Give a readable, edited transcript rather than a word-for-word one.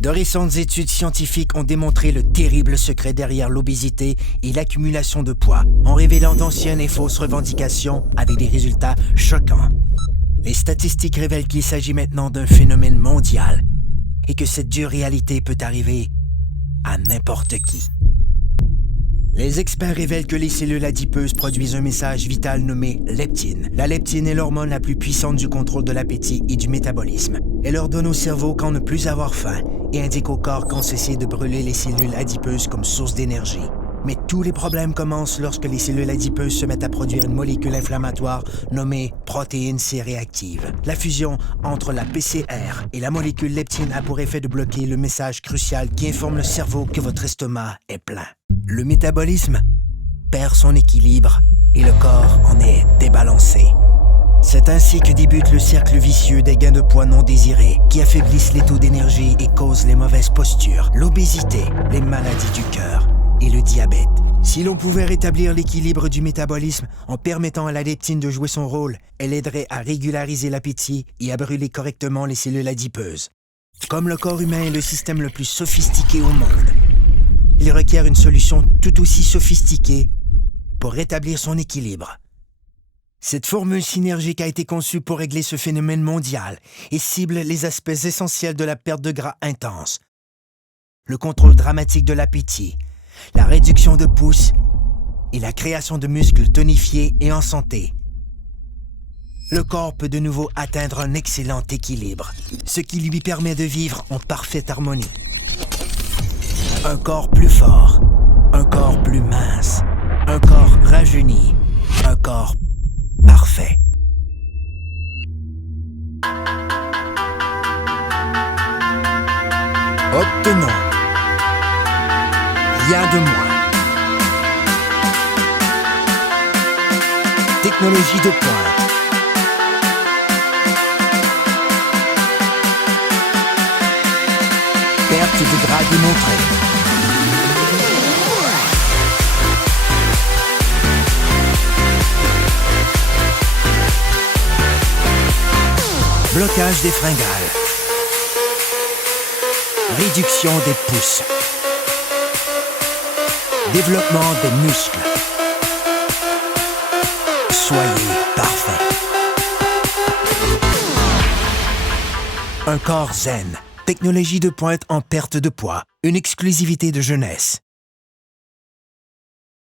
De récentes études scientifiques ont démontré le terrible secret derrière l'obésité et l'accumulation de poids, en révélant d'anciennes et fausses revendications avec des résultats choquants. Les statistiques révèlent qu'il s'agit maintenant d'un phénomène mondial et que cette dure réalité peut arriver à n'importe qui. Les experts révèlent que les cellules adipeuses produisent un message vital nommé leptine. La leptine est l'hormone la plus puissante du contrôle de l'appétit et du métabolisme. Elle ordonne au cerveau quand ne plus avoir faim et indique au corps quand cesser de brûler les cellules adipeuses comme source d'énergie. Mais tous les problèmes commencent lorsque les cellules adipeuses se mettent à produire une molécule inflammatoire nommée protéine C réactive. La fusion entre la PCR et la molécule leptine a pour effet de bloquer le message crucial qui informe le cerveau que votre estomac est plein. Le métabolisme perd son équilibre et le corps en est débalancé. C'est ainsi que débute le cercle vicieux des gains de poids non désirés qui affaiblissent les taux d'énergie et causent les mauvaises postures, l'obésité, les maladies du cœur et le diabète. Si l'on pouvait rétablir l'équilibre du métabolisme en permettant à la leptine de jouer son rôle, elle aiderait à régulariser l'appétit et à brûler correctement les cellules adipeuses. Comme le corps humain est le système le plus sophistiqué au monde, il requiert une solution tout aussi sophistiquée pour rétablir son équilibre. Cette formule synergique a été conçue pour régler ce phénomène mondial et cible les aspects essentiels de la perte de gras intense. Le contrôle dramatique de l'appétit, la réduction de pouces et la création de muscles tonifiés et en santé. Le corps peut de nouveau atteindre un excellent équilibre, ce qui lui permet de vivre en parfaite harmonie. Un corps plus fort, un corps plus mince, un corps rajeuni, un corps parfait. Obtenons rien de moins. Technologie de pointe. Perte de gras démontrée. Blocage des fringales. Réduction des pouces. Développement des muscles. Soyez parfait. Un corps zen. Technologie de pointe en perte de poids. Une exclusivité de jeunesse.